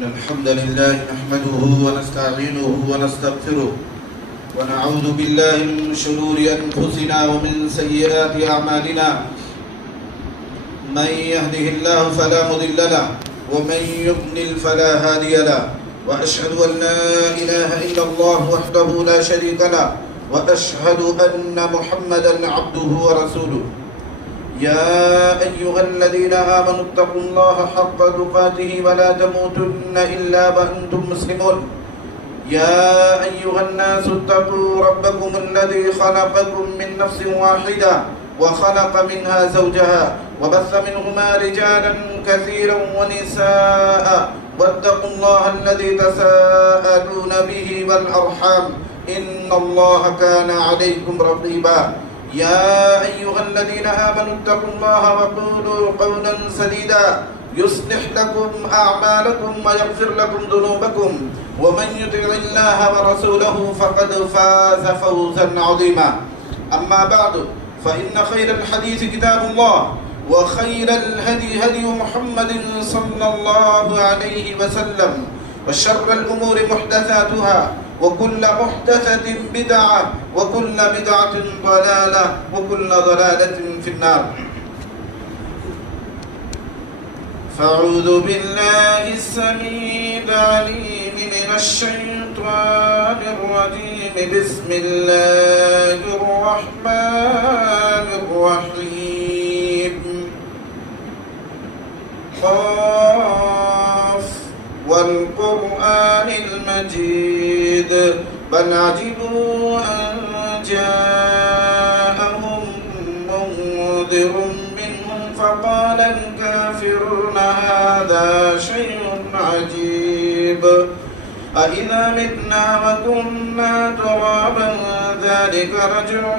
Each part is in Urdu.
إن الحمد لله نحمده ونستعينه ونستغفره ونعوذ بالله من شرور أنفسنا ومن سيئات أعمالنا من يهده الله فلا مضل له ومن يضلل فلا هادي له وأشهد أن لا إله إلا الله وحده لا شريك له وأشهد أن محمدا عبده ورسوله يا أيها الذين آمنوا اتقوا الله حق تقاته ولا تموتن إلا وأنتم مسلمون يا أيها الناس اتقوا ربكم الذي خلقكم من نفس واحدة وخلق منها زوجها وبث منهما رجالا كثيرا ونساء واتقوا الله الذي تساءلون به والأرحام إن الله كان عليكم رقيبا يا أيها الذين آمنوا اتقوا الله وقولوا قولا سديدا يصلح لكم أعمالكم ويغفر لكم ذنوبكم ومن يطع الله ورسوله فقد فاز فوزا عظيما أما بعد فإن خير الحديث كتاب الله وخير الهدي هدي محمد صلى الله عليه وسلم وشر الأمور محدثاتها وكل محدثة بدعة وكل بدعة ضلالة وكل ضلالة في النار فأعوذ بالله السميع العليم من الشيطان الرجيم بسم الله الرحمن الرحيم قاف والقرآن المجيد بل عجبوا أن جاءهم منذر منهم فقال الكافرون هذا شيء عجيب أإذا متنا وكنا ترابا ذلك رجع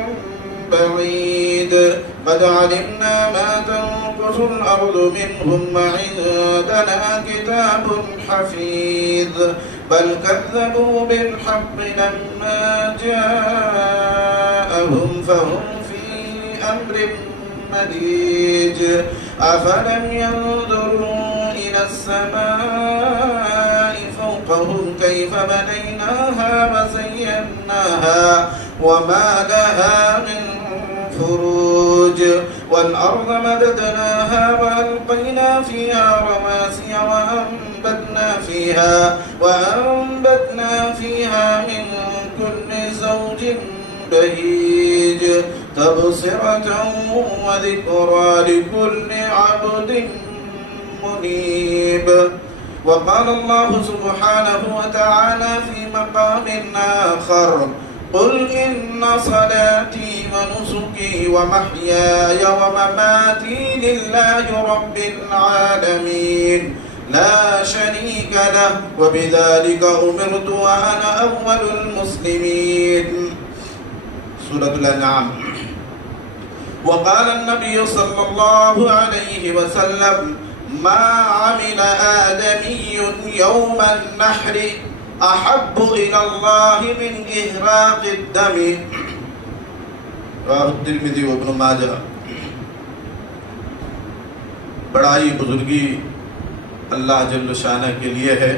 بعيد قد علمنا ما تنقص الأرض منهم وعندنا كتاب حفيظ بل كذبوا بالحق لما جاءهم فهم في أمر مريج أفلم ينظروا إلى السماء فوقهم كيف بنيناها وزيناها وما لها من فروج والأرض مددناها وألقينا فيها رواسي وأنبتنا فيها من كل زوج بهيج تبصرة وذكرى لكل عبد منيب وقال الله سبحانه وتعالى في مقام آخر قل إن صلاتي ونسكي ومحياي ومماتي لله رب العالمين لا شريك له وبذلك أمرت وأنا أول المسلمين سورة الأنعام وقال النبي صلى الله عليه وسلم ما عمل آدمي يوم النحر أحب إلى الله من إهراق الدم رواه الترمذی وابن ماجہ بڑائی بزرگی اللہ جل شانہ کے لیے ہے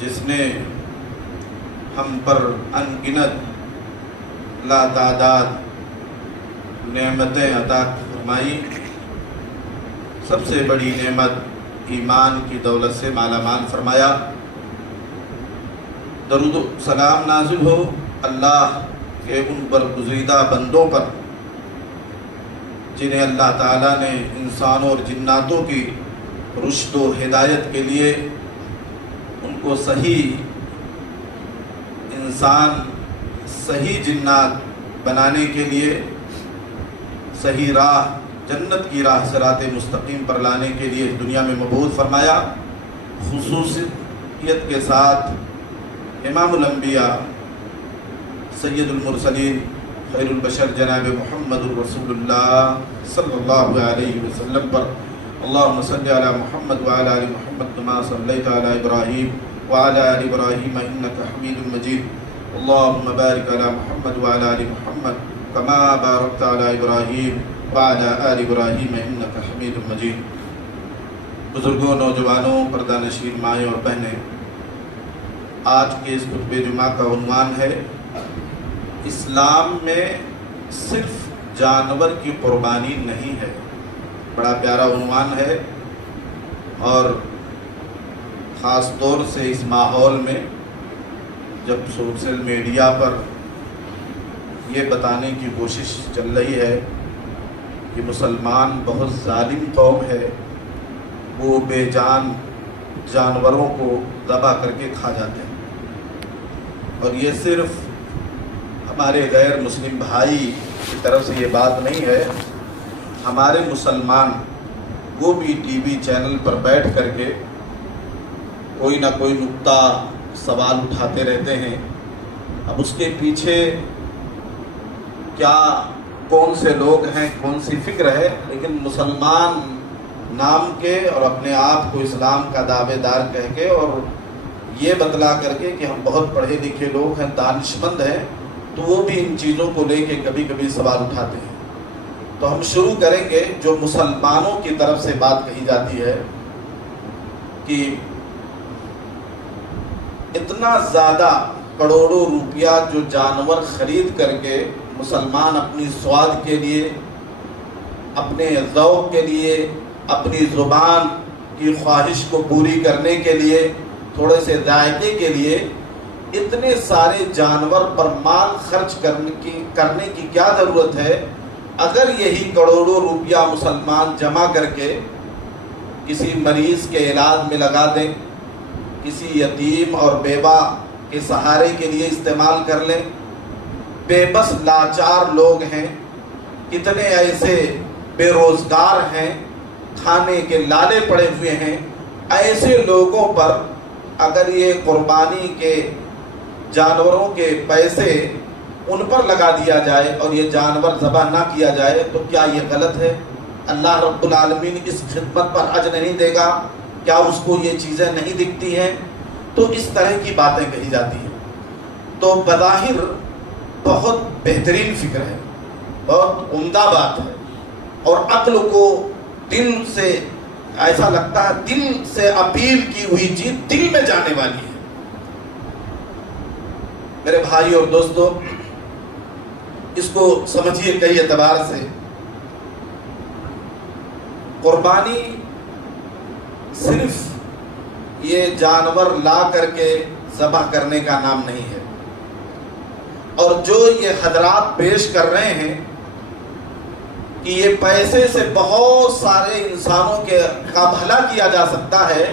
جس نے ہم پر انگنت لا تعداد نعمتیں عطا فرمائی سب سے بڑی نعمت ایمان کی دولت سے مالا مال فرمایا درود و سلام نازل ہو اللہ کے ان پر گزریدہ بندوں پر جنہیں اللہ تعالیٰ نے انسانوں اور جناتوں کی رشد و ہدایت کے لیے ان کو صحیح انسان صحیح جنات بنانے کے لیے صحیح راہ جنت کی راہ صراط مستقیم پر لانے کے لیے دنیا میں مبعوث فرمایا خصوصیت کے ساتھ امام الانبیاء سید المرسلین خیر البشر جناب محمد الرسول اللہ صلی اللہ علیہ وسلم پر اللہم صلی علی محمد وعلی آل محمد کما صلیت علی ابراہیم وعلی آل ابراہیم انکا حمید مجید اللہم بارک علی محمد وعلی آل محمد کما بارکت علی ابراہیم وعلى آل إبراهيم إنك حميد مجيد بزرگوں، نوجوانوں، پردہ نشین مائیں اور بہنیں، آج کے اس خطبہ جمعہ کا عنوان ہے اسلام میں صرف جانور کی قربانی نہیں ہے۔ بڑا پیارا عنوان ہے، اور خاص طور سے اس ماحول میں جب سوشل میڈیا پر یہ بتانے کی کوشش چل رہی ہے کہ مسلمان بہت ظالم قوم ہے، وہ بے جان جانوروں کو ذبح کر کے کھا جاتے ہیں، اور یہ صرف ہمارے غیر مسلم بھائی کی طرف سے یہ بات نہیں ہے، ہمارے مسلمان وہ بھی ٹی وی چینل پر بیٹھ کر کے کوئی نہ کوئی نکتہ سوال اٹھاتے رہتے ہیں۔ اب اس کے پیچھے کیا کون سے لوگ ہیں، کون سی فکر ہے، لیکن مسلمان نام کے اور اپنے آپ کو اسلام کا دعوے دار کہہ کے اور یہ بتلا کر کے کہ ہم بہت پڑھے لکھے لوگ ہیں، دانشمند ہیں، تو وہ بھی ان چیزوں کو لے کے کبھی کبھی سوال اٹھاتے ہیں۔ تو ہم شروع کریں گے جو مسلمانوں کی طرف سے بات کہی جاتی ہے کہ اتنا زیادہ کروڑوں روپیہ جو جانور خرید کر کے مسلمان اپنی سواد کے لیے، اپنے ذوق کے لیے، اپنی زبان کی خواہش کو پوری کرنے کے لیے، تھوڑے سے ذائقے کے لیے اتنے سارے جانور پر مال خرچ کرنے کی کیا ضرورت ہے؟ اگر یہی کروڑوں روپیہ مسلمان جمع کر کے کسی مریض کے علاج میں لگا دیں، کسی یتیم اور بیوہ کے سہارے کے لیے استعمال کر لیں، بے بس لاچار لوگ ہیں، کتنے ایسے بے روزگار ہیں، کھانے کے لالے پڑے ہوئے ہیں، ایسے لوگوں پر اگر یہ قربانی کے جانوروں کے پیسے ان پر لگا دیا جائے اور یہ جانور ذبح نہ کیا جائے تو کیا یہ غلط ہے؟ اللہ رب العالمین اس خدمت پر حج نہیں دے گا؟ کیا اس کو یہ چیزیں نہیں دکھتی ہیں؟ تو اس طرح کی باتیں کہی جاتی ہیں۔ تو بظاہر بہت بہترین فکر ہے، بہت عمدہ بات ہے، اور عقل کو دل سے ایسا لگتا ہے، دل سے اپیل کی ہوئی چیز دل میں جانے والی ہے۔ میرے بھائی اور دوستو، اس کو سمجھیے کئی اعتبار سے، قربانی صرف یہ جانور لا کر کے ذبح کرنے کا نام نہیں ہے، اور جو یہ حضرات پیش کر رہے ہیں کہ یہ پیسے سے بہت سارے انسانوں کا بھلا کیا جا سکتا ہے،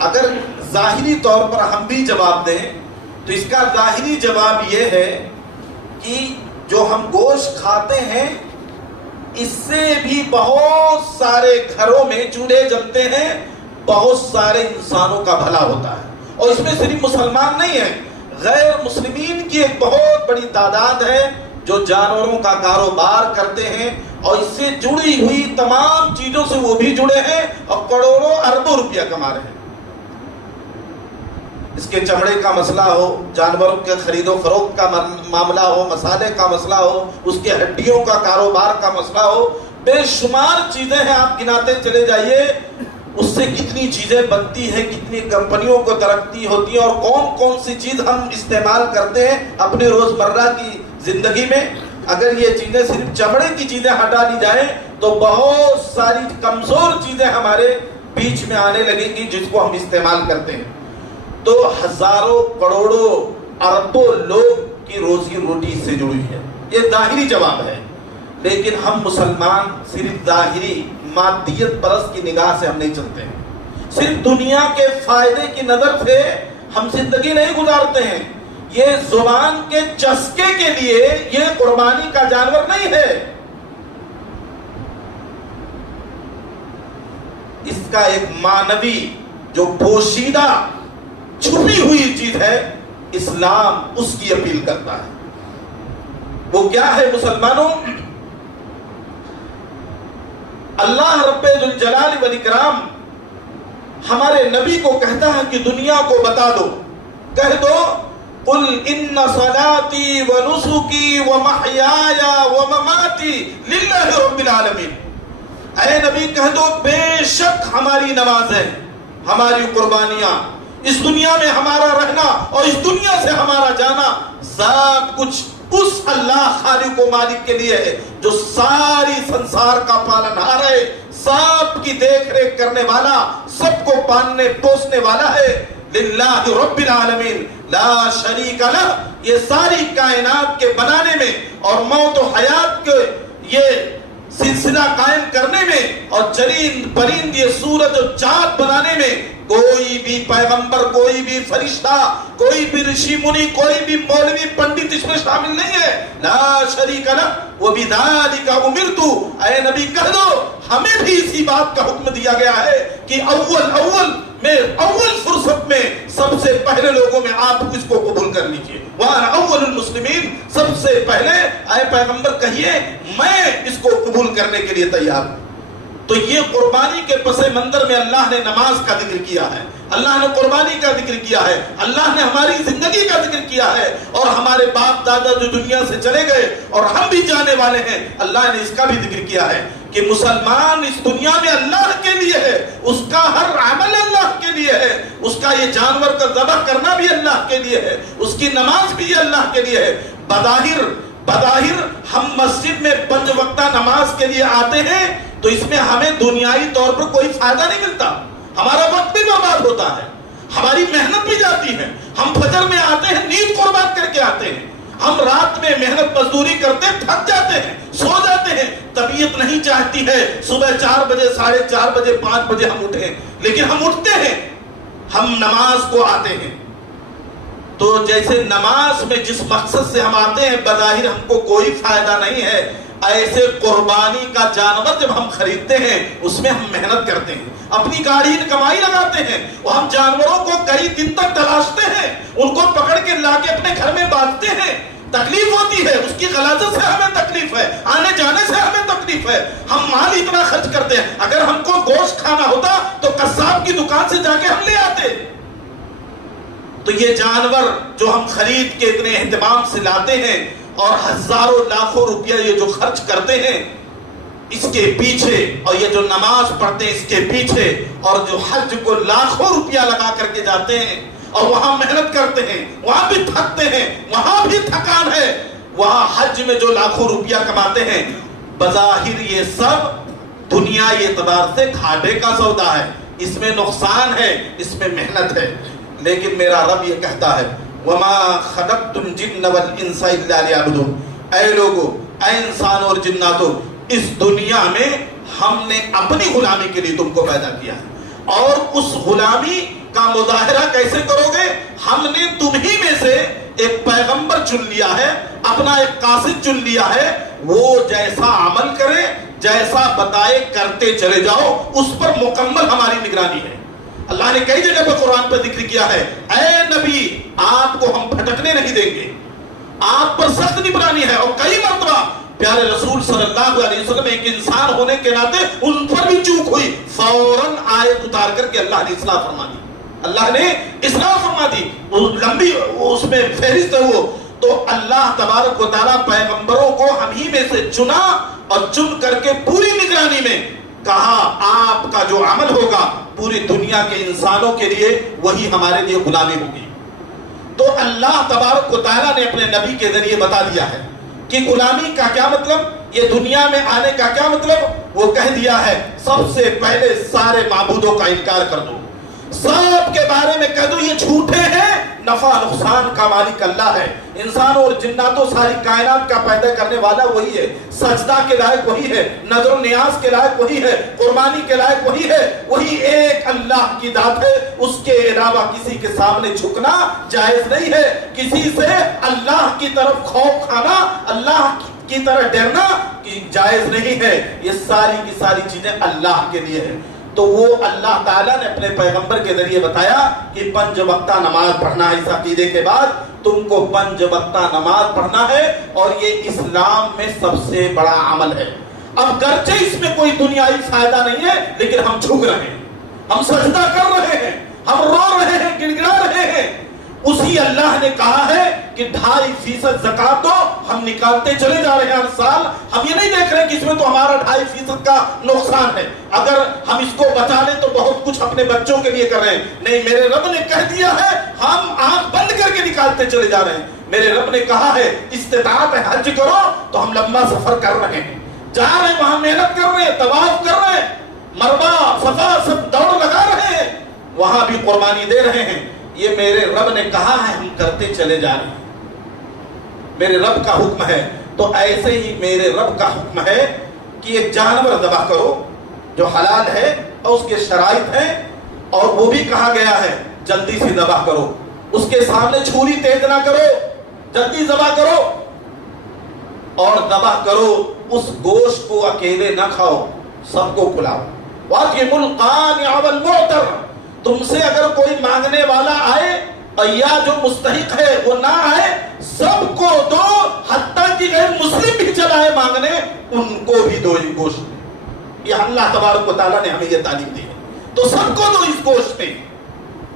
اگر ظاہری طور پر ہم بھی جواب دیں تو اس کا ظاہری جواب یہ ہے کہ جو ہم گوشت کھاتے ہیں اس سے بھی بہت سارے گھروں میں چولہے جلتے ہیں، بہت سارے انسانوں کا بھلا ہوتا ہے، اور اس میں صرف مسلمان نہیں ہیں، غیر مسلمین کی ایک بہت بڑی تعداد ہے جو جانوروں کا کاروبار کرتے ہیں، اور اس سے جڑی ہوئی تمام چیزوں سے وہ بھی جڑے ہیں اور کروڑوں اربوں روپیہ کما رہے ہیں۔ اس کے چمڑے کا مسئلہ ہو، جانوروں کے خرید و فروخت کا معاملہ ہو، مسالے کا مسئلہ ہو، اس کے ہڈیوں کا کاروبار کا مسئلہ ہو، بے شمار چیزیں ہیں، آپ گناتے چلے جائیے، اس سے کتنی چیزیں بنتی ہیں، کتنی کمپنیوں کو ترقی ہوتی ہے، اور کون کون سی چیز ہم استعمال کرتے ہیں اپنے روزمرہ کی زندگی میں۔ اگر یہ چیزیں صرف چمڑے کی چیزیں ہٹا دی جائیں تو بہت ساری کمزور چیزیں ہمارے بیچ میں آنے لگیں گی جس کو ہم استعمال کرتے ہیں۔ تو ہزاروں کروڑوں اربوں لوگ کی روزی روٹی سے جڑی ہے، یہ ظاہری جواب ہے، لیکن ہم مسلمان صرف ظاہری مادیت پرست کی نگاہ سے ہم نہیں چلتے ہیں، صرف دنیا کے فائدے کی نظر سے ہم زندگی نہیں گزارتے ہیں۔ یہ زبان کے چسکے کے لیے یہ قربانی کا جانور نہیں ہے، اس کا ایک معنوی جو پوشیدہ چھپی ہوئی چیز ہے، اسلام اس کی اپیل کرتا ہے۔ وہ کیا ہے مسلمانوں؟ اللہ رب ذوالجلال والاکرام ہمارے نبی کو کہتا ہے کہ دنیا کو بتا دو، کہہ دو قل ان صلاتی ونسکی ومحیایا ومماتی للہ رب العالمین، اے نبی کہہ دو بے شک ہماری نمازیں، ہماری قربانیاں، اس دنیا میں ہمارا رہنا اور اس دنیا سے ہمارا جانا، سب کچھ اس اللہ خالق و مالک کے لیے ہے جو ساری سنسار کا پالنہار ہے، سب کی دیکھ ریکھ کرنے والا، سب کو پالنے پوسنے والا ہے۔ للہ رب العالمین لا شریک لہ، یہ ساری کائنات کے بنانے میں اور موت و حیات کے یہ سلسلہ قائم کرنے میں اور چرند پرند یہ سورج و چاند بنانے میں کوئی بھی پیغمبر، کوئی بھی فرشتہ، کوئی بھی رشی منی، کوئی بھی مولوی پنڈت اس میں شامل نہیں ہے۔ لا شریک لہ وبذالک امرت، اے نبی کہہ دو ہمیں بھی اسی بات کا حکم دیا گیا ہے کہ اول فرصت میں سب سے پہلے لوگوں میں آپ اس کو قبول کر لیجئے۔ وَأَنَا أَوَّلُ الْمُسْلِمِينَ، سب سے پہلے اے پیغمبر کہیے میں اس کو قبول کرنے کے لیے تیار ہوں۔ تو یہ قربانی کے پس منظر میں اللہ نے نماز کا ذکر کیا ہے، اللہ نے قربانی کا ذکر کیا ہے، اللہ نے ہماری زندگی کا ذکر کیا ہے، اور ہمارے باپ دادا جو دنیا سے چلے گئے اور ہم بھی جانے والے ہیں، اللہ نے اس کا بھی ذکر کیا ہے کہ مسلمان اس دنیا میں اللہ کے لیے ہے، اس کا ہر عمل اللہ کے لیے ہے، اس کا یہ جانور کا ذبح کرنا بھی اللہ کے لیے ہے، اس کی نماز بھی اللہ کے لیے ہے۔ بظاہر ہم مسجد میں 5 وقتہ نماز کے لیے آتے ہیں تو اس میں ہمیں دنیائی طور پر کوئی فائدہ نہیں ملتا، ہمارا وقت بھی برباد ہوتا ہے، ہماری محنت بھی جاتی ہے، ہم فجر میں آتے ہیں نیند قربان کر کے آتے ہیں، ہم رات میں محنت مزدوری کرتے تھک جاتے ہیں، سو جاتے ہیں، طبیعت نہیں چاہتی ہے صبح 4 بجے 4:30 بجے 5 بجے ہم اٹھیں، لیکن ہم اٹھتے ہیں، ہم نماز کو آتے ہیں۔ تو جیسے نماز میں جس مقصد سے ہم آتے ہیں بظاہر ہم کو کوئی فائدہ نہیں ہے، ایسے قربانی کا جانور جب ہم خریدتے ہیں اس میں ہم محنت کرتے ہیں، اپنی گاڑی کمائی لگاتے ہیں، اور ہم جانوروں کو کئی دن تک تلاشتے ہیں، ان کو پکڑ کے لا کے اپنے گھر میں باندھتے ہیں، تکلیف ہوتی ہے، اس کی غلاظت سے ہمیں تکلیف ہے، آنے جانے سے ہمیں تکلیف ہے، ہم مال اتنا خرچ کرتے ہیں، اگر ہم کو گوشت کھانا ہوتا تو قصاب کی دکان سے جا کے ہم لے آتے۔ تو یہ جانور جو ہم خرید کے اتنے اہتمام سے لاتے ہیں اور ہزاروں لاکھوں روپیہ یہ جو خرچ کرتے ہیں، اس کے پیچھے، اور یہ جو نماز پڑھتے ہیں اس کے پیچھے، اور جو حج کو لاکھوں روپیہ لگا کر کے جاتے ہیں اور وہاں محنت کرتے ہیں، وہاں بھی تھکتے ہیں، وہاں بھی تھکان ہے، وہاں حج میں جو لاکھوں روپیہ کماتے ہیں، بظاہر یہ سب دنیائی اعتبار سے گھاٹے کا سودا ہے، اس میں نقصان ہے، اس میں محنت ہے، لیکن میرا رب یہ کہتا ہے وَمَا خَلَقْتُ الْجِنَّ وَالْإِنسَ إِلَّا لِيَعْبُدُونِ، اے لوگو، اے انسانوں اور جناتوں، اس دنیا میں ہم نے اپنی غلامی کے لیے تم کو پیدا کیا ہے، اور اس غلامی کا مظاہرہ کیسے کرو گے؟ ہم نے تمہیں میں سے ایک پیغمبر چن لیا ہے، اپنا ایک قاصد چن لیا ہے، وہ جیسا عمل کرے، جیسا بتائے کرتے چلے جاؤ، اس پر مکمل ہماری نگرانی ہے۔ اللہ نے کئی جگہ پر قرآن پر ذکر کیا ہے اے نبی آپ کو ہم بھٹکنے نہیں دیں گے، آپ پر سخت نگرانی ہے، اور کئی مرتبہ پیارے رسول صلی اللہ علیہ وسلم ایک انسان ہونے کے ناطے ان پر بھی چوک ہوئی، فوراً آیت اتار کر کے اللہ نے اصلاح فرما دی، اللہ نے اصلاح فرما دی، لمبی اس میں فہرست ہے وہ۔ تو اللہ تبارک و تعالیٰ پیغمبروں کو ہم ہی میں سے چنا اور چن کر کے پوری نگرانی میں کہا آپ کا جو عمل ہوگا پوری دنیا کے انسانوں کے لیے وہی ہمارے لیے غلامی ہوگی۔ تو اللہ تبارک و تعالیٰ نے اپنے نبی کے ذریعے بتا دیا ہے کہ غلامی کا کیا مطلب، یہ دنیا میں آنے کا کیا مطلب، وہ کہہ دیا ہے سب سے پہلے سارے معبودوں کا انکار کر دو، سب کے بارے میں کہہ دو یہ جھوٹے ہیں، نفع نقصان کا مالک اللہ ہے، انسانوں اور جناتوں ساری کائنات کا پیدا کرنے والا وہی ہے، سجدہ کے لائق وہی ہے، نظر و نیاز کے لائق وہی ہے، قربانی کے لائق وہی ہے، وہی ایک اللہ کی ذات ہے، اس کے علاوہ کسی کے سامنے جھکنا جائز نہیں ہے، کسی سے اللہ کی طرف خوف کھانا، اللہ کی طرف ڈرنا جائز نہیں ہے، یہ ساری کی ساری چیزیں اللہ کے لیے ہیں۔ تو وہ اللہ تعالیٰ نے اپنے پیغمبر کے ذریعے بتایا کہ 5 وقتہ نماز پڑھنا ہے، اس عقیدے کے بعد تم کو 5 وقتہ نماز پڑھنا ہے، اور یہ اسلام میں سب سے بڑا عمل ہے۔ اب گرچہ اس میں کوئی دنیائی فائدہ نہیں ہے، لیکن ہم جھک رہے ہیں، ہم سجدہ کر رہے ہیں، ہم رو رہے ہیں، گڑگڑا رہے ہیں، اسی اللہ نے کہا ہے کہ 2.5% زکات دو، ہم نکالتے چلے جا رہے ہیں ہر سال. ہم یہ نہیں دیکھ رہے کہ اس میں تو ہمارا 2.5% کا نقصان ہے، اگر ہم اس کو بچا لیں تو بہت کچھ اپنے بچوں کے لیے کر رہے ہیں. نہیں، میرے رب نے کہہ دیا ہے ہم آنکھ بند کر کے نکالتے چلے جا رہے ہیں. میرے رب نے کہا ہے استطاعت ہے حج کرو، تو ہم لمبا سفر کر رہے ہیں، جا رہے ہیں وہاں محنت کر رہے ہیں، طواف کر رہے ہیں، مروا صفا سب دوڑ لگا رہے ہیں، وہاں بھی قربانی دے رہے ہیں. یہ میرے رب نے کہا ہے، ہم کرتے چلے جا رہے ہیں، میرے رب کا حکم ہے. تو ایسے ہی میرے رب کا حکم ہے کہ ایک جانور ذبح کرو جو حلال ہے اور اس کے شرائط ہیں، اور وہ بھی کہا گیا ہے جلدی سے ذبح کرو، اس کے سامنے چھری تیز نہ کرو، جلدی ذبح کرو اور ذبح کرو. اس گوشت کو اکیلے نہ کھاؤ، سب کو کھلاؤ. وَأَطْعِمُوا الْقَانِعَ وَالْمُعْتَرَ، تم سے اگر کوئی مانگنے والا آئے یا جو مستحق ہے وہ نہ آئے، سب کو دو، حتیٰ کہ غیر مسلم بھی چلا ہے مانگنے ان کو بھی دو اس گوشت میں. یہ اللہ تبارک و تعالیٰ نے ہمیں یہ تعلیم دی ہے، تو سب کو دو اس گوشت میں.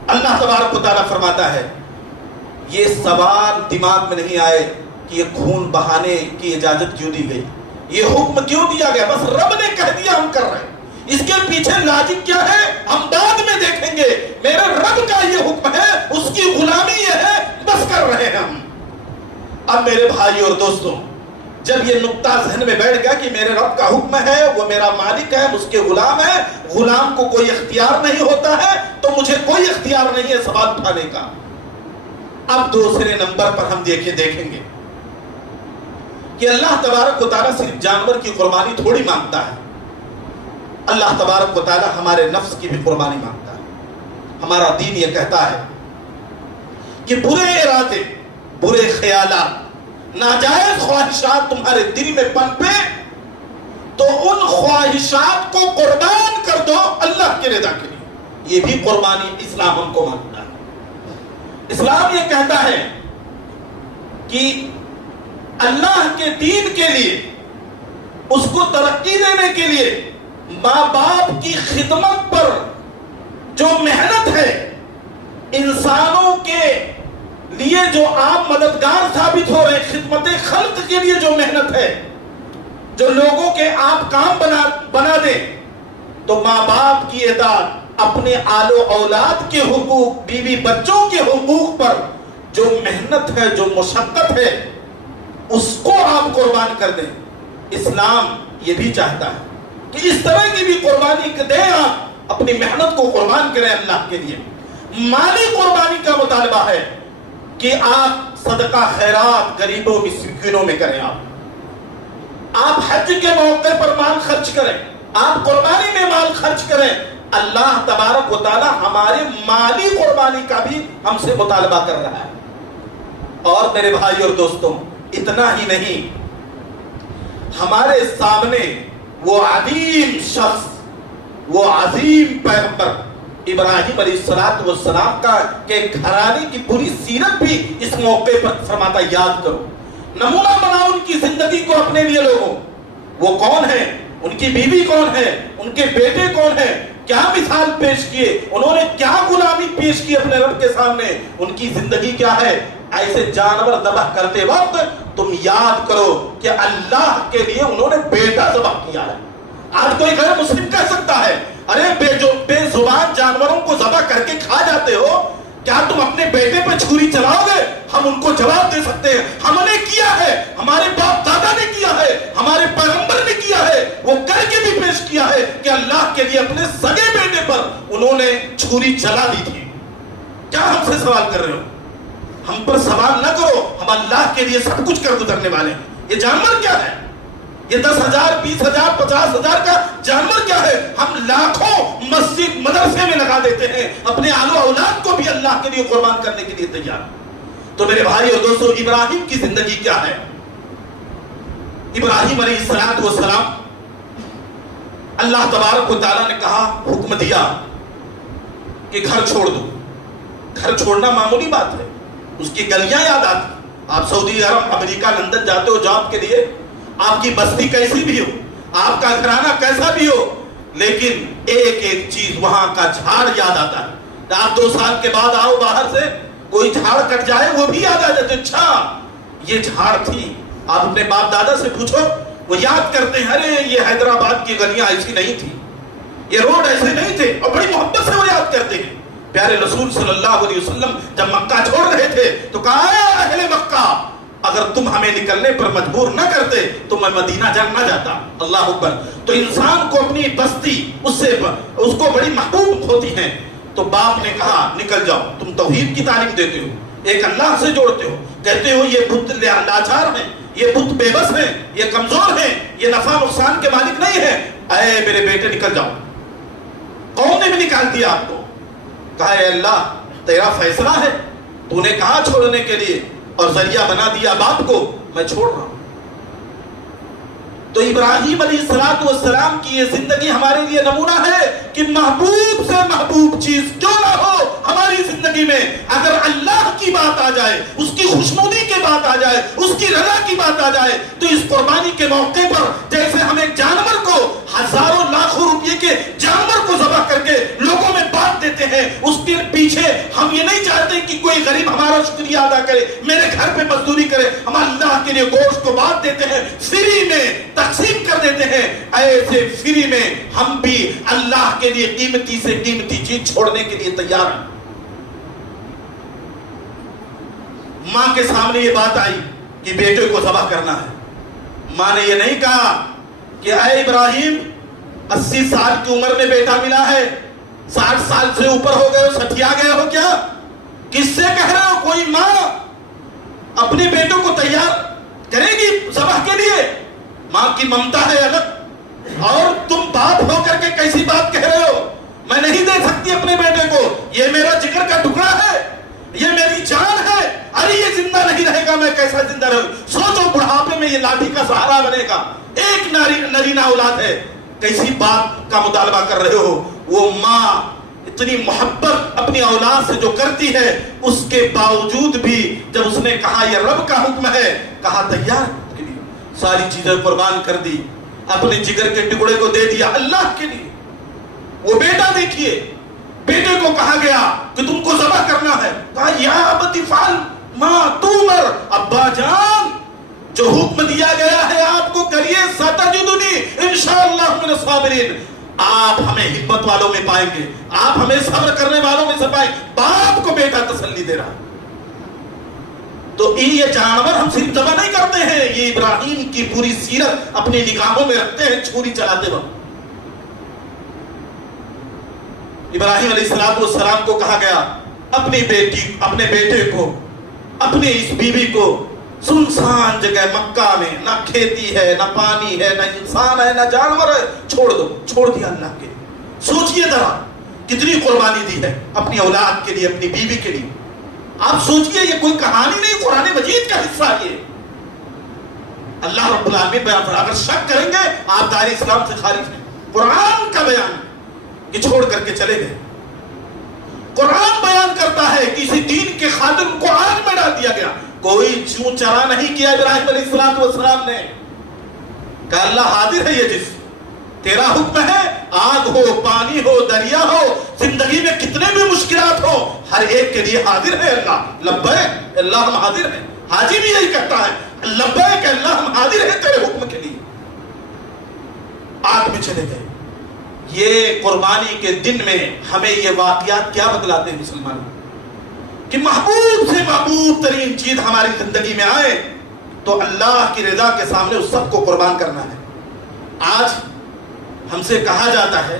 اللہ تبارک و تعالیٰ فرماتا ہے یہ سوال دماغ میں نہیں آئے کہ یہ خون بہانے کی اجازت کیوں دی گئی، یہ حکم کیوں دیا گیا. بس رب نے کہہ دیا ہم کر رہے ہیں، اس کے پیچھے لاجک کیا ہے ہم بعد میں دیکھیں گے. میرے رب کا یہ حکم ہے، اس کی غلامی یہ ہے، بس کر رہے ہیں ہم. اب میرے بھائی اور دوستوں، جب یہ نقطہ ذہن میں بیٹھ گیا کہ میرے رب کا حکم ہے، وہ میرا مالک ہے، اس کے غلام ہے، غلام کو کوئی اختیار نہیں ہوتا ہے، تو مجھے کوئی اختیار نہیں ہے سوال اٹھانے کا. اب دوسرے نمبر پر ہم دیکھیں گے کہ اللہ تبارک و تعالیٰ صرف جانور کی قربانی تھوڑی مانگتا ہے. اللہ تبارک و تعالیٰ ہمارے نفس کی بھی قربانی مانگتا ہے. ہمارا دین یہ کہتا ہے کہ برے ارادے، برے خیالات، ناجائز خواہشات تمہارے دل میں پنپے تو ان خواہشات کو قربان کر دو اللہ کی رضا کے لیے. یہ بھی قربانی اسلام ہم کو مانگتا ہے. اسلام یہ کہتا ہے کہ اللہ کے دین کے لیے، اس کو ترقی دینے کے لیے ماں باپ کی خدمت پر جو محنت ہے، انسانوں کے لیے جو آپ مددگار ثابت ہو رہے، خدمت خلق کے لیے جو محنت ہے، جو لوگوں کے آپ کام بنا دیں، تو ماں باپ کی اطاعت، اپنے آل و اولاد کے حقوق، بیوی بچوں کے حقوق پر جو محنت ہے، جو مشقت ہے، اس کو آپ قربان کر دیں. اسلام یہ بھی چاہتا ہے کہ اس طرح کی بھی قربانی دیں، آپ اپنی محنت کو قربان کریں اللہ کے لیے. مالی قربانی کا مطالبہ ہے کہ آپ صدقہ خیرات غریبوں مسکینوں میں کریں. آپ حج کے موقع پر مال خرچ کریں، آپ قربانی میں مال خرچ کریں. اللہ تبارک و تعالی ہمارے مالی قربانی کا بھی ہم سے مطالبہ کر رہا ہے. اور میرے بھائی اور دوستوں، اتنا ہی نہیں، ہمارے سامنے وہ عظیم شخص، وہ عظیم پیغمبر ابراہیم علیہ السلام کا کہ گھرانے کی پوری سیرت بھی اس موقع پر فرماتا یاد کرو. نمونہ بناؤ ان کی زندگی کو اپنے لیے لوگوں. وہ کون ہے، ان کی بیوی کون ہے، ان کے بیٹے کون ہے، کیا مثال پیش کیے، انہوں نے کیا غلامی پیش کی اپنے رب کے سامنے، ان کی زندگی کیا ہے. ایسے جانور ذبح کرتے وقت تم یاد کرو کہ اللہ کے لیے انہوں نے بیٹا ذبح کیا ہے. آج کوئی غیر مسلم کہہ سکتا ہے ارے بے زبان جانوروں کو ذبح کر کے کھا جاتے ہو، کیا تم اپنے بیٹے پہ چھری چلاؤ گے؟ ہم ان کو جواب دے سکتے ہیں، ہم نے کیا ہے، ہمارے باپ دادا نے کیا ہے، ہمارے پیغمبر نے کیا ہے، وہ کر کے بھی پیش کیا ہے کہ اللہ کے لیے اپنے سگے بیٹے پر انہوں نے چھری چلا دی تھی. کیا ہم سے سوال کر رہے ہو؟ ہم پر سوال نہ کرو، ہم اللہ کے لیے سب کچھ کر گزرنے والے ہیں. یہ جانور کیا ہے؟ یہ 10,000 20,000 50,000 کا جانور کیا ہے؟ ہم لاکھوں مسجد مدرسے میں لگا دیتے ہیں، اپنے آل و اولاد کو بھی اللہ کے لیے قربان کرنے کے لیے تیار. تو میرے بھائی اور دوستوں، ابراہیم کی زندگی کیا ہے؟ ابراہیم علیہ السلام، اللہ تبارک و تعالیٰ نے کہا، حکم دیا کہ گھر چھوڑ دو. گھر چھوڑنا معمولی بات ہے، اس کی گلیاں یاد آتی. آپ سعودی عرب، امریکہ، لندن جاتے ہو جاب کے لیے، آپ کی بستی کیسی بھی ہو، آپ کا گھرانہ کیسا بھی ہو، لیکن ایک ایک چیز وہاں کا جھاڑ یاد آتا ہے. آپ 2 سال کے بعد آؤ باہر سے، کوئی جھاڑ کٹ جائے وہ بھی یاد آ جاتے، اچھا یہ جھاڑ تھی. آپ اپنے باپ دادا سے پوچھو، وہ یاد کرتے ہیں ارے یہ حیدرآباد کی گلیاں ایسی نہیں تھی، یہ روڈ ایسے نہیں تھے، اور بڑی محبت سے وہ یاد کرتے ہیں. پیارے رسول صلی اللہ علیہ وسلم جب مکہ چھوڑ رہے تھے تو کہا اے اہل مکہ، اگر تم ہمیں نکلنے پر مجبور نہ کرتے تو میں مدینہ نہ جاتا. اللہ اکبر. تو انسان کو اپنی بستی اس کو بڑی محبوب ہوتی ہیں. تو باپ نے کہا نکل جاؤ، تم توحید کی تعلیم دیتے ہو، ایک اللہ سے جوڑتے ہو، کہتے ہو یہ بت لاچار ہیں، یہ بت بے بس ہیں، یہ کمزور ہیں، یہ نفع نقصان کے مالک نہیں ہے، اے میرے بیٹے نکل جاؤ. قوم نے بھی نکال دیا آپ کو. کہا اے اللہ تیرا فیصلہ ہے، تو نے کہا چھوڑنے کے لیے اور ذریعہ بنا دیا باپ کو، میں چھوڑ رہا ہوں. تو ابراہیم علیہ السلام کی یہ زندگی ہمارے لیے نمونہ ہے کہ محبوب سے محبوب چیز کیوں نہ ہو ہماری زندگی میں، اگر اللہ کی بات آ جائے، اس کی خوشنودی کی بات آ جائے، اس کی رضا کی بات آ جائے، تو اس قربانی کے موقع پر جیسے ہم ایک جانور کو، ہزاروں لاکھوں روپے کے جانور کو ذبح کر کے لوگوں میں بانٹ دیتے ہیں، اس کے پیچھے ہم یہ نہیں چاہتے کہ کوئی غریب ہمارا شکریہ ادا کرے، میرے گھر پہ مزدوری کرے. ہم اللہ کے لیے گوشت کو بانٹ دیتے ہیں، فری میں تقسیم کر دیتے ہیں. ایسے فری میں ہم بھی اللہ کے لیے قیمتی سے قیمتی چیز چھوڑنے کے لیے تیار ہیں. ماں کے سامنے یہ بات آئی کہ بیٹے کو ذبح کرنا ہے. ماں نے یہ نہیں کہا کہ اے ابراہیم 80 سال کی عمر میں بیٹا ملا ہے، 60 سال سے اوپر ہو گئے ہو، سٹیا گئے ہو کیا؟ کس سے کہہ رہے ہو؟ کوئی ماں اپنے بیٹوں کو تیار کرے گی ذبح کے لیے؟ ماں کی ممتا ہے الگ، اور تم باپ ہو کر کے کیسی بات کہہ رہے ہو؟ میں نہیں دے سکتی اپنے بیٹے کو، یہ میرا جگر کا ٹکڑا ہے، یہ میری جان ہے. ارے یہ زندہ نہیں رہے گا، میں کیسا زندہ رہوں؟ سوچو بڑھاپے میں یہ لاٹھی کا سہارا بنے گا، ایک نرینہ اولاد ہے، کیسی بات کا مطالبہ کر رہے ہو؟ وہ ماں اتنی محبت اپنی اولاد سے جو کرتی ہے، اس کے باوجود بھی جب اس نے کہا یہ رب کا حکم ہے، کہا تیار کے لیے ساری چیزیں قربان کر دی، اپنے جگر کے ٹکڑے کو دے دیا اللہ کے لیے. وہ بیٹا دیکھیے، بیٹے کو کہا گیا کہ تم کو ذبح کرنا ہے، کہا یا ابت افعل ما تؤمر، ابا جان جو حکم دیا گیا ہے آپ کو کریے، ستجدنی انشاءاللہ من الصابرین. آپ ہمیں ہمت والوں میں پائیں گے، آپ ہمیں صبر کرنے والوں میں سے پائیں. باپ کو بیٹا تسلی دے رہا. تو یہ جانور ہم صرف ذبح نہیں کرتے ہیں، یہ ابراہیم کی پوری سیرت اپنی نگاہوں میں رکھتے ہیں چھری چلاتے وقت. ابراہیم علیہ السلام کو کہا گیا اپنے بیٹے کو، اپنی اس بیوی کو سنسان جگہ مکہ میں، نہ کھیتی ہے، نہ پانی ہے، نہ انسان ہے، نہ جانور ہے، چھوڑ دو. چھوڑ دیا اللہ کے. سوچئے ذرا کتنی قربانی دی ہے اپنی اولاد کے لیے، اپنی بیوی کے لیے. آپ سوچئے یہ کوئی کہانی نہیں، قرآن مجید کا حصہ یہ. اللہ رب العالمین بیان فرماتا ہے. اگر شک کریں گے آپ دائرہ اسلام سے خارج ہیں. قرآن کا بیان کہ چھوڑ کر کے چلے گئے. قرآن بیان کرتا ہے کہ اسی دین کے خاطر کو آگ میں ڈال دیا گیا. کوئی چون چرا نہیں کیا ابراہیم علیہ السلام نے. کہ اللہ حاضر ہے، یہ جس تیرا حکم ہے، آگ ہو، پانی ہو، دریا ہو، زندگی میں کتنے بھی مشکلات ہو، ہر ایک کے لیے حاضر ہے اللہ. لبیک اللہ ہم حاضر ہیں. حاجی بھی یہی کہتا ہے لبیک اللہ ہم حاضر ہیں تیرے حکم کے لیے. آگ میں چلے گئے. یہ قربانی کے دن میں ہمیں یہ واقعات کیا بتلاتے ہیں مسلمانوں؟ کہ محبوب سے محبوب ترین چیز ہماری زندگی میں آئے تو اللہ کی رضا کے سامنے اس سب کو قربان کرنا ہے. آج ہم سے کہا جاتا ہے،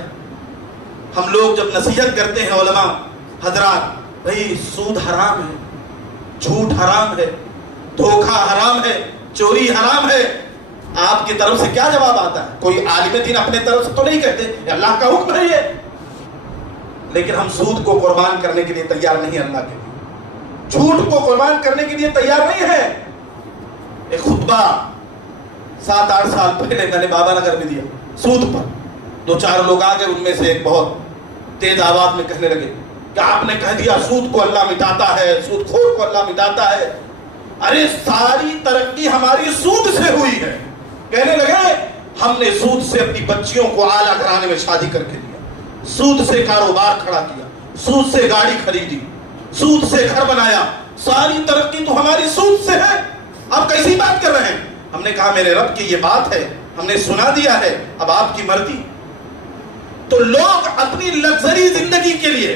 ہم لوگ جب نصیحت کرتے ہیں علماء حضرات، بھئی سود حرام ہے، جھوٹ حرام ہے، دھوکہ حرام ہے، چوری حرام ہے، آپ کی طرف سے کیا جواب آتا ہے؟ کوئی عالم دین اپنے طرف سے تو نہیں کہتے اللہ کا حکم ہے یہ. لیکن ہم سود کو قربان کرنے کے لیے تیار نہیں، اللہ کے لیے جھوٹ کو قربان کرنے کے لیے تیار نہیں ہے. ایک خطبہ 7-8 سال پہلے میں نے بابا نگر میں دیا سود پر. 2-4 لوگ آ گئے، ان میں سے ایک بہت تیز آواز میں کہنے لگے کہ آپ نے کہہ دیا سود کو اللہ مٹاتا ہے، سود خور کو اللہ مٹاتا ہے. ارے ساری ترقی ہماری سود سے ہوئی ہے. کہنے لگے ہم نے سود سے اپنی بچیوں کو اعلیٰ گھرانے میں شادی کر کے دیا، سود سے کاروبار کھڑا کیا، سود سے گاڑی خریدی، سود سے گھر بنایا، ساری ترقی تو ہماری سود سے ہے، آپ کیسی بات کر رہے ہیں؟ ہم نے کہا میرے رب کی یہ بات ہے، ہم نے سنا دیا ہے، اب آپ کی مرضی۔ تو لوگ اپنی لگژری زندگی کے لیے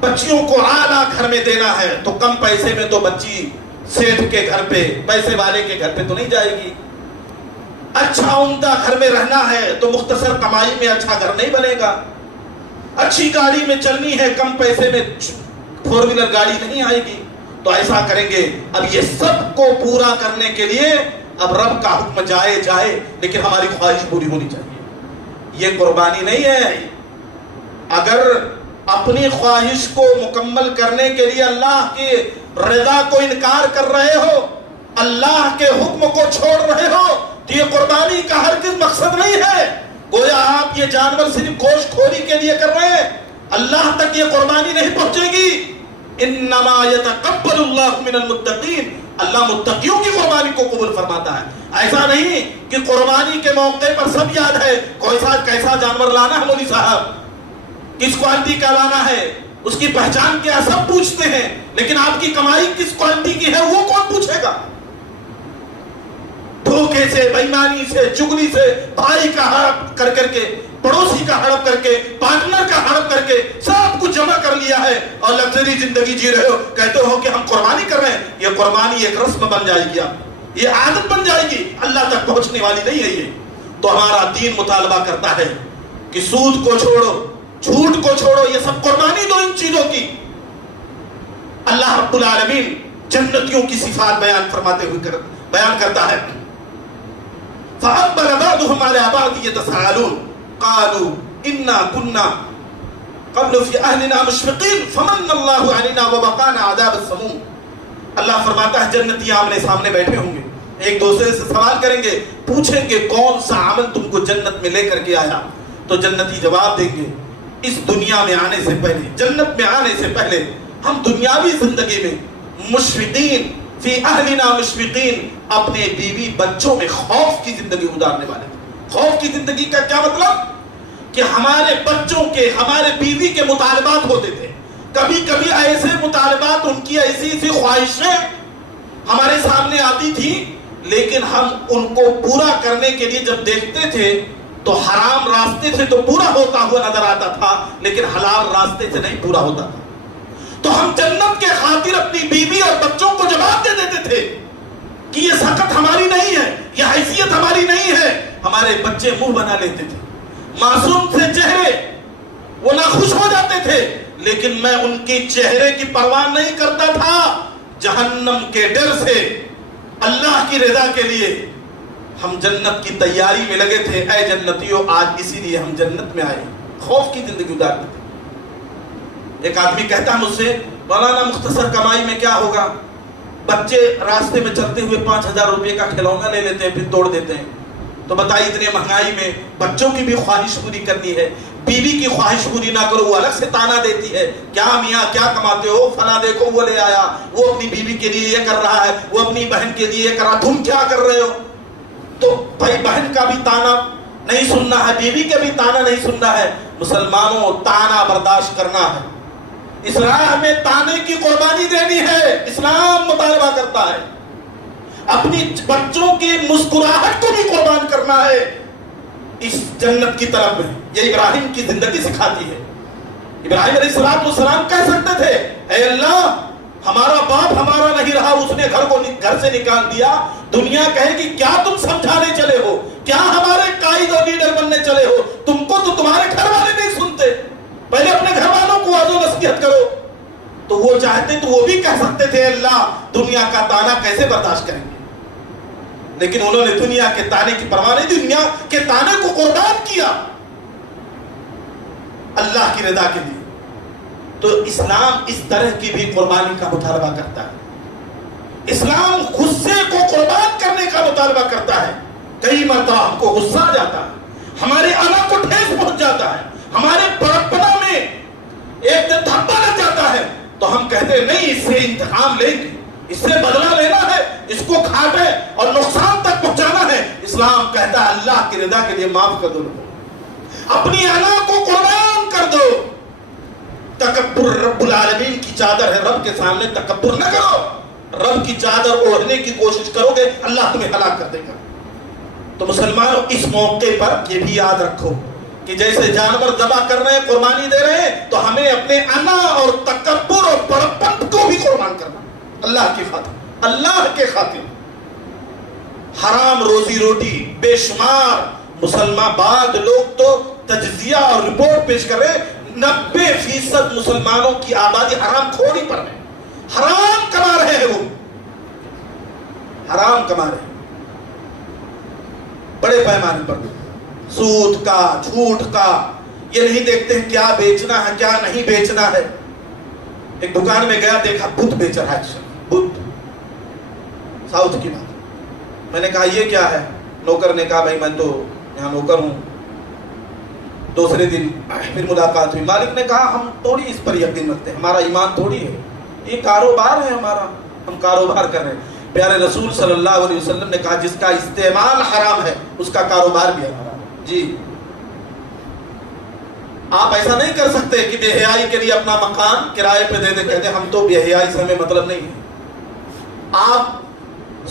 بچیوں کو اعلیٰ گھر میں دینا ہے، تو کم پیسے میں تو بچی سیٹھ کے گھر پہ، پیسے والے کے گھر پہ تو نہیں جائے گی۔ اچھا عمدہ گھر میں رہنا ہے تو مختصر کمائی میں اچھا گھر نہیں بنے گا۔ اچھی گاڑی میں چلنی ہے، کم پیسے میں 4 ویلر گاڑی نہیں آئے گی، تو ایسا کریں گے۔ اب یہ سب کو پورا کرنے کے لیے اب رب کا حکم جائے لیکن ہماری خواہش پوری ہونی چاہیے۔ یہ قربانی نہیں ہے۔ اگر اپنی خواہش کو مکمل کرنے کے لیے اللہ کی رضا کو انکار کر رہے ہو، اللہ کے حکم کو چھوڑ رہے ہو، تو یہ قربانی کا ہرگز مقصد نہیں ہے۔ گویا آپ یہ جانور صرف گوشت خوری کے لیے کر رہے ہیں، اللہ تک یہ قربانی نہیں پہنچے گی۔ انما یتقبل اللہ من المتقین، اللہ متقیوں کی قربانی کو قبول فرماتا ہے۔ ایسا نہیں کہ قربانی کے موقع پر سب یاد ہے کیسا جانور لانا ہے، مولوی صاحب کس کوالٹی کا لانا ہے، اس کی پہچان کیا، سب پوچھتے ہیں، لیکن آپ کی کمائی کس کوالٹی کی ہے وہ کون پوچھے گا؟ دھوکے سے، بےایمانی سے، چگلی سے، بھائی کا ہڑپ کر کے، پڑوسی کا ہڑپ کر کے، پارٹنر کا ہڑپ کر کے سب کچھ جمع کر لیا ہے اور لگژری زندگی جی رہے ہو، کہتے ہو کہ ہم قربانی کر رہے ہیں۔ یہ قربانی ایک رسم بن جائے گی، یہ عادت بن جائے گی، اللہ تک پہنچنے والی نہیں ہے یہ۔ تو ہمارا دین مطالبہ کرتا ہے کہ سود کو چھوڑو، جھوٹ کو چھوڑو، یہ سب قربانی دو ان چیزوں کی۔ اللہ رب العالمین جنتیوں کی صفات بیان کرتا ہے۔ فَأَقْبَلَ بَعْضُهُمْ عَلَىٰ بَعْضٍ يَتَسَاءَلُونَ قَالُوا إِنَّا كُنَّا قَبْلُ فِي أَهْلِنَا مُشْفِقِينَ فَمَنَّ اللَّهُ عَلَيْنَا وَوَقَانَا عَذَابَ السَّمُومِ۔ اللہ فرماتا ہے جنتی آمنے سامنے بیٹھے ہوں گے، ایک دوسرے سے سوال کریں گے، پوچھیں گے کون سا عمل تم کو جنت میں لے کر کے آیا، تو جنتی جواب دیں گے اس دنیا میں آنے سے پہلے، جنت میں آنے سے پہلے ہم دنیاوی زندگی میں مشفقین فی اہلنا مشفقین، اپنے بیوی بچوں میں خوف کی زندگی گزارنے والے تھے۔ خوف کی زندگی کا کیا مطلب؟ کہ ہمارے بچوں کے، ہمارے بیوی کے مطالبات ہوتے تھے، کبھی کبھی ایسے مطالبات، ان کی ایسی خواہشیں ہمارے سامنے آتی تھی، لیکن ہم ان کو پورا کرنے کے لیے جب دیکھتے تھے تو حرام راستے سے تو پورا ہوتا ہوا نظر آتا تھا، لیکن حلال راستے سے نہیں پورا ہوتا تھا۔ تو ہم جنت کے خاطر اپنی بیوی اور بچوں کو جواب دے دیتے تھے کہ یہ سخت ہماری نہیں ہے، یہ حیثیت ہماری نہیں ہے۔ ہمارے بچے منہ بنا لیتے تھے، معصوم سے چہرے، وہ ناخوش ہو جاتے تھے، لیکن میں ان کی چہرے کی پرواہ نہیں کرتا تھا، جہنم کے ڈر سے، اللہ کی رضا کے لیے ہم جنت کی تیاری میں لگے تھے۔ اے جنتیوں، آج اسی لیے ہم جنت میں آئے، خوف کی زندگی گزارتے تھے۔ ایک آدمی کہتا ہے مجھ سے، مولانا مختصر کمائی میں کیا ہوگا؟ بچے راستے میں چلتے ہوئے 5000 روپے کا کھلونا لے لیتے ہیں، پھر توڑ دیتے ہیں۔ تو بتائیے اتنے مہنگائی میں بچوں کی بھی خواہش پوری کرنی ہے، بیوی کی خواہش پوری نہ کرو، وہ الگ سے تانا دیتی ہے، کیا میاں کیا کماتے ہو، فلاں دیکھو وہ لے آیا، وہ اپنی بیوی کے لیے یہ کر رہا ہے، وہ اپنی بہن کے لیے یہ کر رہا، تم کیا کر رہے ہو؟ تو بھائی بہن کا بھی تانا نہیں سننا ہے، بیوی کا بھی تانا نہیں سننا ہے۔ مسلمانوں، تانا برداشت کرنا ہے، اسلام میں تانے کی قربانی دینی ہے۔ اسلام مطالبہ کرتا ہے اپنی بچوں کی مسکراہٹ کو بھی قربان کرنا ہے اس جنت کی طرف میں۔ یہ ابراہیم کی زندگی سکھاتی ہے۔ ابراہیم علیہ السلام کہہ سکتے تھے، اے اللہ ہمارا باپ ہمارا نہیں رہا، اس نے گھر سے نکال دیا، دنیا کہے کہ کیا تم سمجھانے چلے ہو، کیا ہمارے قائد اور لیڈر بننے چلے ہو، تم کو تو تمہارے گھر والے نہیں سنتے، پہلے اپنے گھر والوں کو واضح و نصیحت کرو۔ تو وہ چاہتے تو وہ بھی کہہ سکتے تھے اللہ دنیا کا تانا کیسے برداشت کریں گے، لیکن انہوں نے دنیا کے تانے کی پرواہ نہیں، دنیا کے تانے کو قربان کیا اللہ کی رضا کے لیے۔ تو اسلام اس طرح کی بھی قربانی کا مطالبہ کرتا ہے۔ اسلام غصے کو قربان کرنے کا مطالبہ کرتا ہے۔ کئی مرتبہ ہم کو غصہ آ جاتا ہے، ہمارے انا کو ٹھیس پہنچ جاتا ہے، ہمارے بڑپنا میں ایک دن دھبا لگ جاتا ہے، تو ہم کہتے ہیں نہیں، اس سے انتقام لیں گے، اس سے بدلہ لینا ہے، اس کو کھاٹے اور نقصان تک پہنچانا ہے۔ اسلام کہتا ہے اللہ کی رضا کے لیے معاف کر دو، اپنی انا کو قربان کر دو۔ تکبر رب العالمین کی چادر ہے، رب کے سامنے تکبر نہ کرو، رب کی چادر اوڑھنے کی کوشش کرو گے اللہ تمہیں ہلاک کر دے گا۔ تو مسلمانوں اس موقع پر یہ بھی یاد رکھو کہ جیسے جانور ذبح کر رہے ہیں، قربانی دے رہے ہیں، تو ہمیں اپنے انا اور تکبر اور بڑپن کو بھی قربان کرنا اللہ کی خاطر، اللہ کے خاطر۔ حرام روزی روٹی بے شمار مسلمان، بعض لوگ تو تجزیہ اور رپورٹ پیش کر رہے 90% مسلمانوں کی آبادی حرام خوری پر ہے، حرام کما رہے ہیں، وہ حرام کما رہے ہیں بڑے پیمانے پر، سود کا، جھوٹ کا، یہ نہیں دیکھتے ہیں کیا بیچنا ہے کیا نہیں بیچنا ہے۔ ایک دکان میں گیا، دیکھا بت بیچ رہا ہے، بت، ساؤتھ کی بات۔ میں نے کہا یہ کیا ہے؟ نوکر نے کہا بھائی میں تو یہاں نوکر ہوں۔ دوسرے دن پھر ملاقات ہوئی، مالک نے کہا ہم تھوڑی اس پر یقین رکھتے ہیں، ہمارا ایمان تھوڑی ہے، یہ کاروبار ہے ہمارا، ہم کاروبار کر رہے ہیں۔ پیارے رسول صلی اللہ علیہ وسلم نے کہا جس کا استعمال حرام ہے اس کا کاروبار بھی حرام ہے۔ جی آپ ایسا نہیں کر سکتے کہ بے حیائی کے لیے اپنا مکان کرائے پہ دے دے، کہتے ہم تو بے حیائی سے ہمیں مطلب نہیں ہے۔ آپ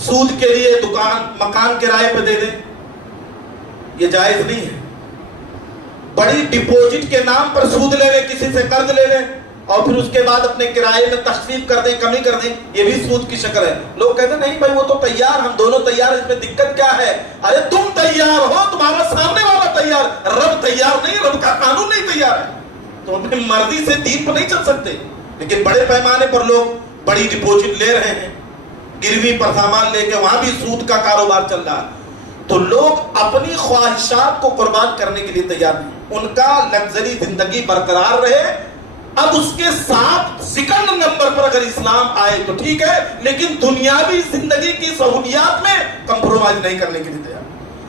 سود کے لیے مکان کرائے پہ دے دیں، یہ جائز نہیں ہے۔ بڑی ڈپوزٹ کے نام پر سود لے لیں، کسی سے قرض لے لیں اور پھر اس کے بعد اپنے کرائے میں تخفیف کر دیں، کمی کر دیں، یہ بھی سود کی شکل ہے۔ لوگ کہتے ہیں نہیں بھائی وہ تو تیار، ہم دونوں تیار، اس میں دقت کیا ہے؟ ارے تم تیار ہو، تمہارا سامنے والا تیار، رب تیار نہیں، رب کا قانون نہیں تیار ہے، تو اپنی مرضی سے دین پر نہیں چل سکتے۔ لیکن بڑے پیمانے پر لوگ بڑی ڈپوزٹ لے رہے ہیں، گروی پر سامان لے کے وہاں بھی سود کا کاروبار چل رہا ہے، تو لوگ اپنی خواہشات کو قربان کرنے کے لیے تیار نہیں۔ ان کا لگژری زندگی برقرار رہے، اب اس کے ساتھ سیکنڈ نمبر پر اگر اسلام آئے تو ٹھیک ہے، لیکن دنیاوی زندگی کی سہولیات میں کمپرومائز نہیں کرنے کے لیے تیار۔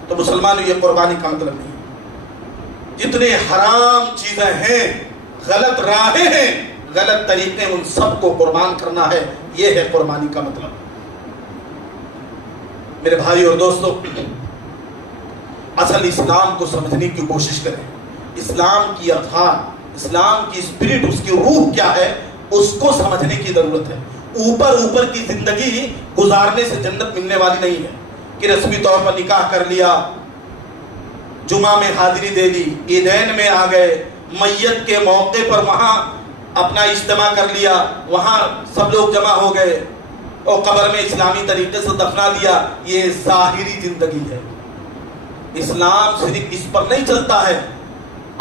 تو مسلمانوں یہ قربانی کا مطلب نہیں ہے۔ جتنے حرام چیزیں ہیں، غلط راہیں ہیں، غلط طریقے، ان سب کو قربان کرنا ہے، یہ ہے قربانی کا مطلب۔ میرے بھائی اور دوستو، اصل اسلام کو سمجھنے کی کوشش کریں۔ اسلام کی ارتھات، اسلام کی اسپرٹ، اس کی روح کیا ہے، اس کو سمجھنے کی ضرورت ہے۔ اوپر کی زندگی گزارنے سے جنت ملنے والی نہیں ہے کہ رسمی طور پر نکاح کر لیا، جمعہ میں حاضری دے دی، عیدین میں آ گئے، میت کے موقع پر وہاں اپنا اجتماع کر لیا، وہاں سب لوگ جمع ہو گئے اور قبر میں اسلامی طریقے سے دفنا دیا، یہ ظاہری زندگی ہے۔ اسلام صرف اس پر نہیں چلتا ہے،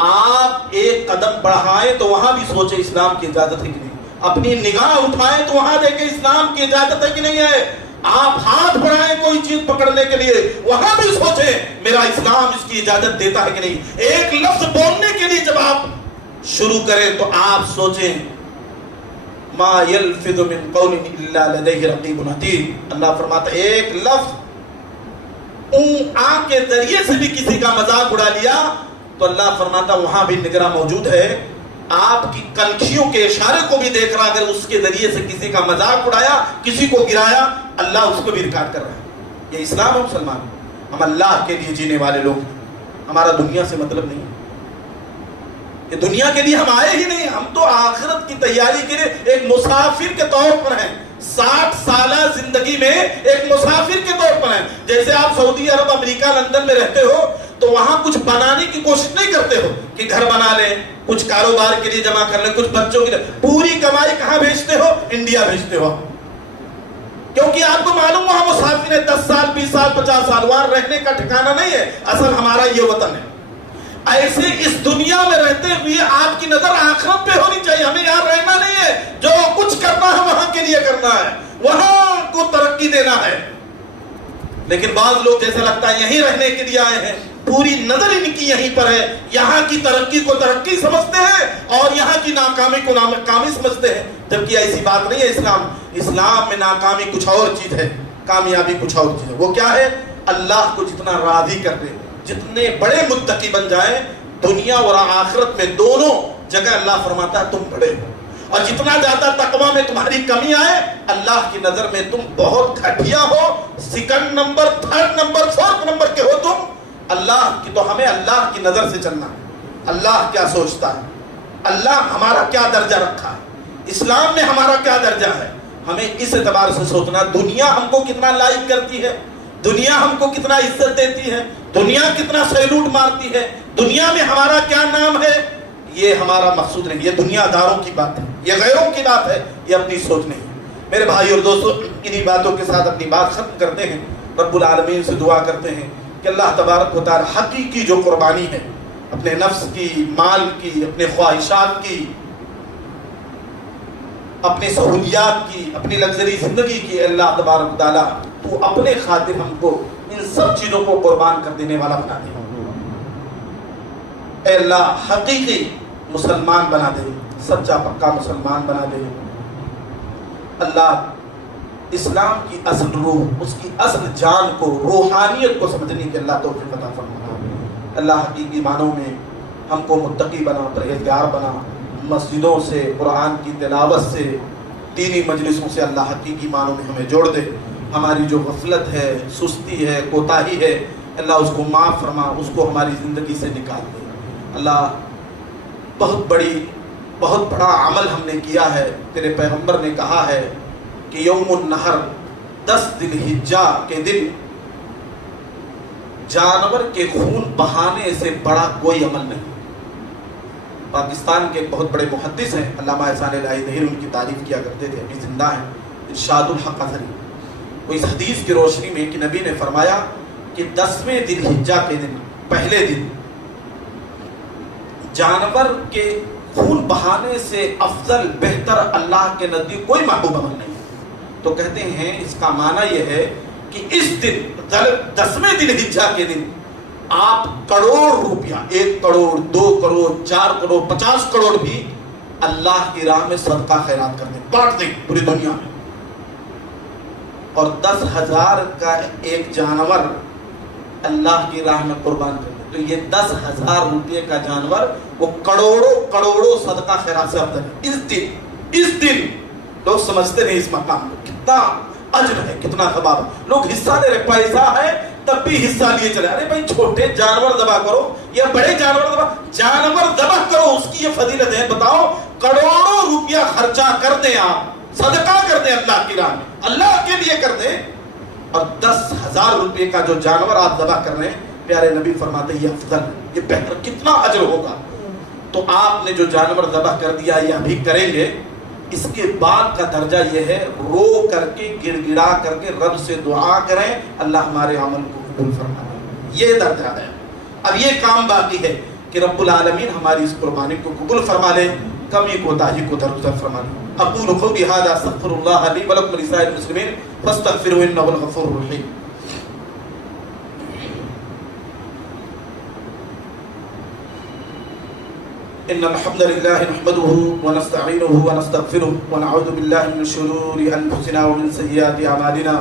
آپ ایک قدم بڑھائیں تو وہاں بھی سوچیں اسلام کی اجازت ہے کہ نہیں، اپنی نگاہ اٹھائیں تو وہاں دیکھیں اسلام کی اجازت ہے کہ نہیں ہے، آپ ہاتھ بڑھائیں کوئی چیز پکڑنے کے لیے وہاں بھی سوچیں میرا اسلام اس کی اجازت دیتا ہے کہ نہیں۔ ایک لفظ بولنے کے لیے جب آپ شروع کریں تو آپ سوچیں ما یلفظ من قول الا لدیہ رقیب عتید۔ اللہ فرماتا ہے ایک لفظ آنکھ کے ذریعے سے بھی کسی کا مذاق اڑا لیا تو اللہ فرماتا وہاں بھی نگراں موجود ہے، آپ کی کنکھیوں کے اشارے کو بھی دیکھ رہا، اگر اس کے ذریعے سے کسی کا مذاق اڑایا، کسی کو گرایا، اللہ اس کو بھی ریکارڈ کر رہا ہے۔ یہ اسلام ہے مسلمان، ہم اللہ کے لیے جینے والے لوگ ہیں، ہمارا دنیا سے مطلب نہیں ہے، کہ دنیا کے لیے ہم آئے ہی نہیں، ہم تو آخرت کی تیاری کے لیے ایک مسافر کے طور پر ہیں، 60 سالہ زندگی میں ایک مسافر کے طور پر ہیں۔ جیسے آپ سعودی عرب، امریکہ، لندن میں رہتے ہو تو وہاں کچھ بنانے کی کوشش نہیں کرتے ہو کہ گھر بنا لیں، کچھ کاروبار کے لیے جمع کر لیں، کچھ بچوں کے لیے، پوری کمائی کہاں بھیجتے ہو؟ انڈیا بھیجتے ہو، کیونکہ آپ کو معلوم وہاں مسافر ہے 10 سال 20 سال 50 سال، وہاں رہنے کا ٹھکانہ نہیں ہے، اصل ہمارا یہ وطن ہے۔ ایسے اس دنیا میں رہتے ہوئے آپ کی نظر آخرت پہ ہونی چاہیے، ہمیں یہاں رہنا نہیں ہے، جو کچھ کرنا ہے وہاں کے لیے کرنا ہے، وہاں کو ترقی دینا ہے۔ لیکن بعض لوگ جیسا لگتا ہے یہیں رہنے کے لیے آئے ہیں، پوری نظر ان کی یہیں پر ہے، یہاں کی ترقی کو ترقی سمجھتے ہیں اور یہاں کی ناکامی کو ناکامی سمجھتے ہیں، جبکہ ایسی بات نہیں ہے۔ اسلام میں ناکامی کچھ اور چیز ہے، کامیابی کچھ اور چیز ہے۔ وہ کیا ہے؟ اللہ کو جتنا راضی کر دے، جتنے بڑے متقی بن جائیں، دنیا اور آخرت میں دونوں جگہ اللہ فرماتا ہے تم بڑے ہو، اور جتنا زیادہ تقوی میں تمہاری کمی آئے، اللہ کی نظر میں تم بہت گھٹیا ہو، second number, third number, fourth number کے ہو تم، اللہ کی تو ہمیں اللہ کی نظر سے چلنا ہے، اللہ کیا سوچتا ہے۔ اللہ ہمارا کیا درجہ رکھا ہے، اسلام میں ہمارا کیا درجہ ہے، ہمیں اس اعتبار سے سوچنا۔ دنیا ہم کو کتنا لائک کرتی ہے، دنیا ہم کو کتنا عزت دیتی ہے، دنیا کتنا سیلوٹ مارتی ہے، دنیا میں ہمارا کیا نام ہے، یہ ہمارا مقصود نہیں، یہ دنیا داروں کی بات ہے، یہ غیروں کی بات ہے، یہ اپنی سوچ نہیں ہے۔ میرے بھائی اور دوستو، انہی باتوں کے ساتھ اپنی بات ختم کرتے ہیں۔ رب العالمین سے دعا کرتے ہیں کہ اللہ تبارک و تعالی حقیقی جو قربانی ہے، اپنے نفس کی، مال کی، اپنے خواہشات کی، اپنی سہولیات کی، اپنی لگژری زندگی کی، اللہ تبارک و تعالی تو اپنے خاطر ہم کو ان سب چیزوں کو قربان کر دینے والا بنا دے۔ اے اللہ حقیقی مسلمان بنا دے، سچا پکا مسلمان بنا دے۔ اللہ اسلام کی اصل روح، اس کی اصل جان کو، روحانیت کو سمجھنے کی اللہ توفیق عطا فرما۔ اللہ حقیقی معنوں میں ہم کو متقی بنا، پرہیزگار بنا، مسجدوں سے، قرآن کی تلاوت سے، دینی مجلسوں سے اللہ حقیقی معنوں میں ہمیں جوڑ دے۔ ہماری جو غفلت ہے، سستی ہے، کوتاہی ہے، اللہ اس کو معاف فرما، اس کو ہماری زندگی سے نکال دے۔ اللہ بہت بڑا عمل ہم نے کیا ہے، تیرے پیغمبر نے کہا ہے کہ یوم النحر 10 ذی الحجہ کے دن جانور کے خون بہانے سے بڑا کوئی عمل نہیں۔ پاکستان کے ایک بہت بڑے محدث ہیں علامہ احسان الہی ظہیر، ان کی تعریف کیا کرتے تھے، ابھی زندہ ہیں، ارشاد الحق اثری۔ وہ اس حدیث کی روشنی میں کہ نبی نے فرمایا کہ 10ویں ذی الحجہ کے دن، پہلے دن، جانور کے خون بہانے سے افضل، بہتر اللہ کے نزدیک کوئی محبوب عمل نہیں۔ تو کہتے ہیں اس کا معنی یہ ہے کہ اس دن 10ویں ذی الحجہ کے دن آپ کروڑ روپیہ، 1 کروڑ، 2 کروڑ، 4 کروڑ، 50 کروڑ بھی اللہ کی راہ میں صدقہ خیرات کر دیں، بانٹ دیں پوری دنیا میں۔ اور 10,000 کا ایک جانور اللہ کی راہ میں قربان کر دیں تو یہ 10,000 روپے کا جانور وہ کروڑوں صدقہ خیرات سے افضل ہے۔ اس دن لوگ سمجھتے نہیں اس مقام کو، کتنا اجر ہے، کتنا ثواب ہے۔ لوگ حصہ لے رہے، پیسہ ہے تب بھی حصہ لیے چلے۔ ارے بھائی چھوٹے جانور ذبح کرو یا بڑے جانور ذبح کرو، اس کی یہ فضیلت ہے۔ بتاؤ، کروڑوں روپیہ خرچہ کر دیں، آپ صدقہ کر دیں اللہ کی راہ میں، اللہ کے لیے کر دیں، اور 10,000 روپے کا جو جانور آپ ذبح کر رہے ہیں، پیارے نبی فرماتے ہیں یہ افضل ہے، یہ بہتر، کتنا اجر ہوگا۔ تو آپ نے جو جانور ذبح کر دیا یا ابھی کریں گے، اس کے بعد کا درجہ یہ ہے رو کر کے، گڑ گڑا کر کے رب سے دعا کریں، اللہ ہمارے عمل کو قبول فرمائے۔ یہ درجہ ہے۔ اب یہ کام باقی ہے کہ رب العالمین ہماری اس قربانی کو قبول فرما لے، کمی کوتاہی کو درگزر فرما لے۔ اقول قولی ھذا استغفر اللہ لی ولکم ولسائر المسلمین فاستغفروہ انہ هو الغفور الرحیم۔ إن الحمد لله نحمده ونستعينه ونستغفره ونعوذ بالله من شرور أنفسنا ومن سيئات أعمالنا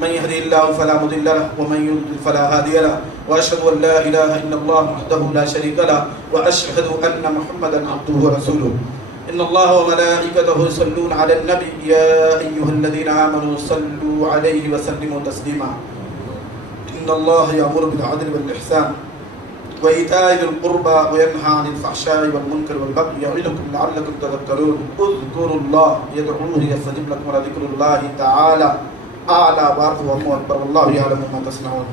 من يهدي الله فلا مضل له ومن يضلل فلا هادي له وأشهد أن لا إله إلا الله وحده لا شريك له وأشهد أن محمدا عبده ورسوله إن الله وملائكته يصلون على النبي يا أيها الذين آمنوا صلوا عليه وسلموا تسليما إن الله يأمر بالعدل والإحسان وإيتاء ذي القربى وينهى عن الفحشاء والمنكر والبغي يعظكم لعلكم تذكرون اذكروا الله يدعوه يستجب لكم ولذكر الله تعالى أعلى وأرفع وأكبر والله يعلم ما تصنعون